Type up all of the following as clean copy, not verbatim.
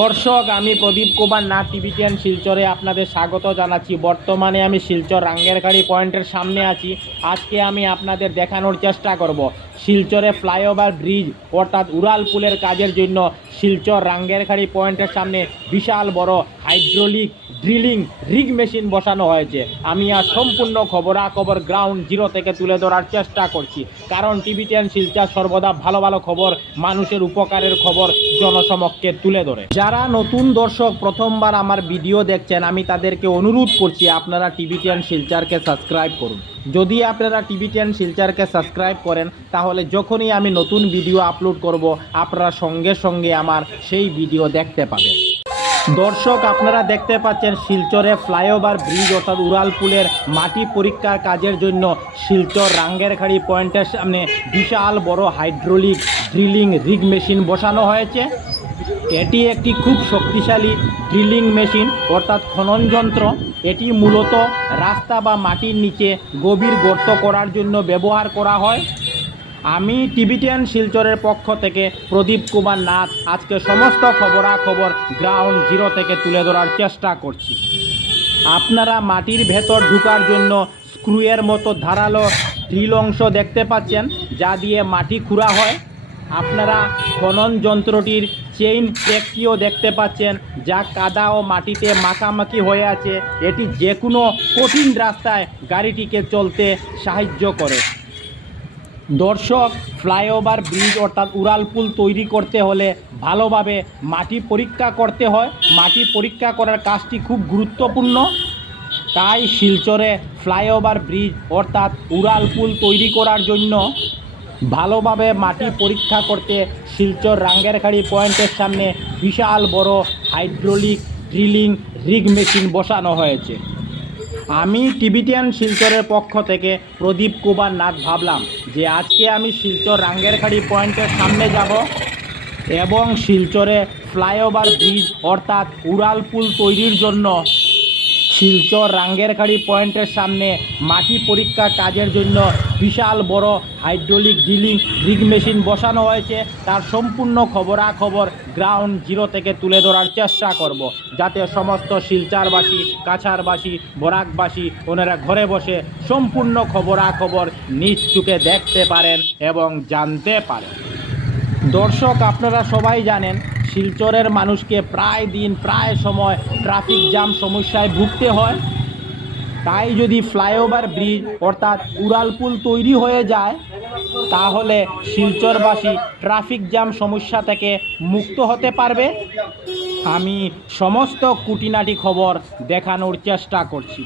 দর্শক, আমি প্রদীপ কুমার নাথ টিভি10 শিলচরে আপনাদের স্বাগত জানাচ্ছি। বর্তমানে আমি শিলচর রাঙ্গেরখাড়ি পয়েন্টের সামনে আছি। আজকে আমি আপনাদের দেখানোর চেষ্টা করব শিলচরে ফ্লাইওভার ব্রিজ অর্থাৎ উড়ালপুলের কাজের জন্য শিলচর রাঙ্গেরখাড়ি পয়েন্টের সামনে বিশাল বড় হাইড্রোলিক ড্রিলিং রিগ মেশিন বসানো হয়েছে। আমি আর সম্পূর্ণ খবরাখবর গ্রাউন্ড জিরো থেকে তুলে ধরার চেষ্টা করছি, কারণ টিভি10 শিলচর সর্বদা ভালো ভালো খবর, মানুষের উপকারের খবর জনসমক্ষে তুলে ধরে। যারা নতুন দর্শক প্রথমবার আমার ভিডিও দেখছেন, আমি তাদেরকে অনুরোধ করছি আপনারা টিভি10 শিলচরকে সাবস্ক্রাইব করুন। যদি আপনারা টিভি10 শিলচরকে সাবস্ক্রাইব করেন, তাহলে যখনই আমি নতুন ভিডিও আপলোড করব আপনারা সঙ্গে সঙ্গে আমার সেই ভিডিও দেখতে পাবেন। দর্শক, আপনারা দেখতে পাচ্ছেন শিলচরে ফ্লাইওভার ব্রিজ অর্থাৎ উড়ালপুলের মাটি পরীক্ষার কাজের জন্য শিলচর রাঙ্গেরখাড়ি পয়েন্টের সামনে বিশাল বড় হাইড্রোলিক ড্রিলিং রিগ মেশিন বসানো হয়েছে। এটি একটি খুব শক্তিশালী ড্রিলিং মেশিন অর্থাৎ খনন যন্ত্র। এটি মূলত রাস্তা বা মাটির নিচে গভীর গর্ত করার জন্য ব্যবহার করা হয়। আমি টিভি10 শিলচরের পক্ষ থেকে প্রদীপ কুমার নাথ আজকে সমস্ত খবরাখবর গ্রাউন্ড জিরো থেকে তুলে ধরার চেষ্টা করছি। আপনারা মাটির ভেতর ঢোকার জন্য স্ক্রুয়ের মতো ধারালো ড্রিল অংশ দেখতে পাচ্ছেন, যা দিয়ে মাটি খুঁড়া হয়। আপনারা খনন যন্ত্রটির চেইন ট্র্যাকটিও দেখতে পাচ্ছেন, যা কাদা ও মাটিতে মাখামাখি হয়ে আছে। এটি যে কোনো কঠিন রাস্তায় গাড়িটিকে চলতে সাহায্য করে। দর্শক, ফ্লাইওভার ব্রিজ অর্থাৎ উড়ালপুল তৈরি করতে হলে ভালোভাবে মাটি পরীক্ষা করতে হয়। মাটি পরীক্ষা করার কাজটি খুব গুরুত্বপূর্ণ। তাই শিলচরে ফ্লাইওভার ব্রিজ অর্থাৎ উড়ালপুল তৈরি করার জন্য ভালোভাবে মাটি পরীক্ষা করতে শিলচর রাঙ্গেরখাড়ি পয়েন্টের সামনে বিশাল বড় হাইড্রোলিক ড্রিলিং রিগ মেশিন বসানো হয়েছে। আমি টিভি10 শিলচরের পক্ষ থেকে প্রদীপ কুমার নাথ ভাবলাম যে আজকে আমি শিলচর রাঙ্গেরখাড়ি পয়েন্টের সামনে যাব এবং শিলচরে ফ্লাইওভার ব্রিজ অর্থাৎ উড়ালপুল তৈরির জন্য শিলচর রাঙ্গেরখাড়ি পয়েন্টের সামনে মাটি পরীক্ষা কাজের জন্য বিশাল বড় হাইড্রোলিক ড্রিলিং রিগ মেশিন বসানো হয়েছে। তার সম্পূর্ণ খবরাখবর গ্রাউন্ড জিরো থেকে তুলে ধরার চেষ্টা করব, যাতে সমস্ত শিলচরবাসী, কাছাড়বাসী, বরাকবাসী ওনারা ঘরে বসে সম্পূর্ণ খবরাখবর নিজ চোখে দেখতে পারেন এবং জানতে পারেন। দর্শক, আপনারা সবাই জানেন শিলচরের মানুষকে প্রায় সময় ট্রাফিক জ্যাম সমস্যায় ভুগতে হয়। তাই যদি ফ্লাইওভার ব্রিজ অর্থাৎ উড়ালপুল তৈরি হয়ে যায়, তাহলে শিলচরবাসী ট্রাফিক জ্যাম সমস্যা থেকে মুক্ত হতে পারবে। আমি সমস্ত খুঁটিনাটি খবর দেখানোর চেষ্টা করছি।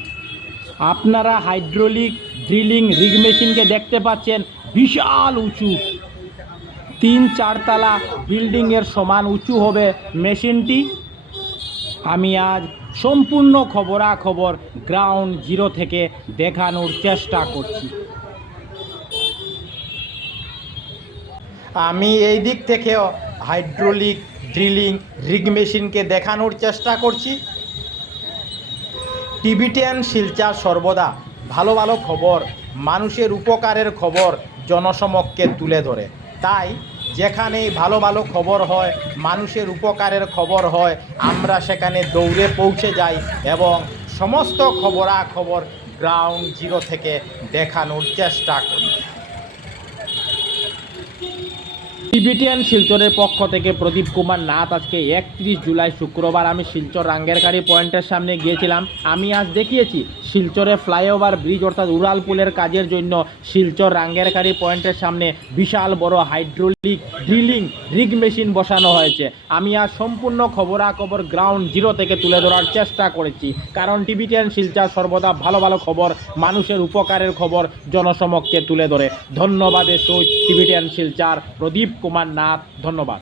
আপনারা হাইড্রোলিক ড্রিলিং রিগ মেশিনকে দেখতে পাচ্ছেন, বিশাল উঁচু 3-4 তলা বিল্ডিংয়ের সমান উঁচু হবে মেশিনটি। আমি আজ সম্পূর্ণ খবরাখবর গ্রাউন্ড জিরো থেকে দেখানোর চেষ্টা করছি। আমি এই দিক থেকেও হাইড্রোলিক ড্রিলিং রিগ মেশিনকে দেখানোর চেষ্টা করছি। টিভি10 শিলচর সর্বদা ভালো ভালো খবর, মানুষের উপকারের খবর জনসমক্ষে তুলে ধরে। তাই যেখানেই ভালো ভালো খবর হয়, মানুষের উপকারের খবর হয়, আমরা সেখানে দৌড়ে পৌঁছে যাই এবং সমস্ত খবরাখবর গ্রাউন্ড জিরো থেকে দেখানোর চেষ্টা করি। টিভি10 শিলচরের পক্ষ থেকে প্রদীপ কুমার নাথ আজকে 31 জুলাই শুক্রবার আমি শিলচর রাঙ্গেরখাড়ি পয়েন্টের সামনে গিয়েছিলাম। আমি আজ দেখিয়েছি শিলচরে ফ্লাইওভার ব্রিজ অর্থাৎ উড়ালপুলের কাজের জন্য শিলচর রাঙ্গেরখাড়ি পয়েন্টের সামনে বিশাল বড় হাইড্রোলিক ড্রিলিং রিগ মেশিন বসানো হয়েছে। আমি আজ সম্পূর্ণ খবরাখবর গ্রাউন্ড জিরো থেকে তুলে ধরার চেষ্টা করেছি, কারণ টিভি10 শিলচর সর্বদা ভালো ভালো খবর, মানুষের উপকারের খবর জনসমক্ষে তুলে ধরে। ধন্যবাদের সহিত টিভি10 শিলচর প্রদীপ কুমার নাথ, ধন্যবাদ।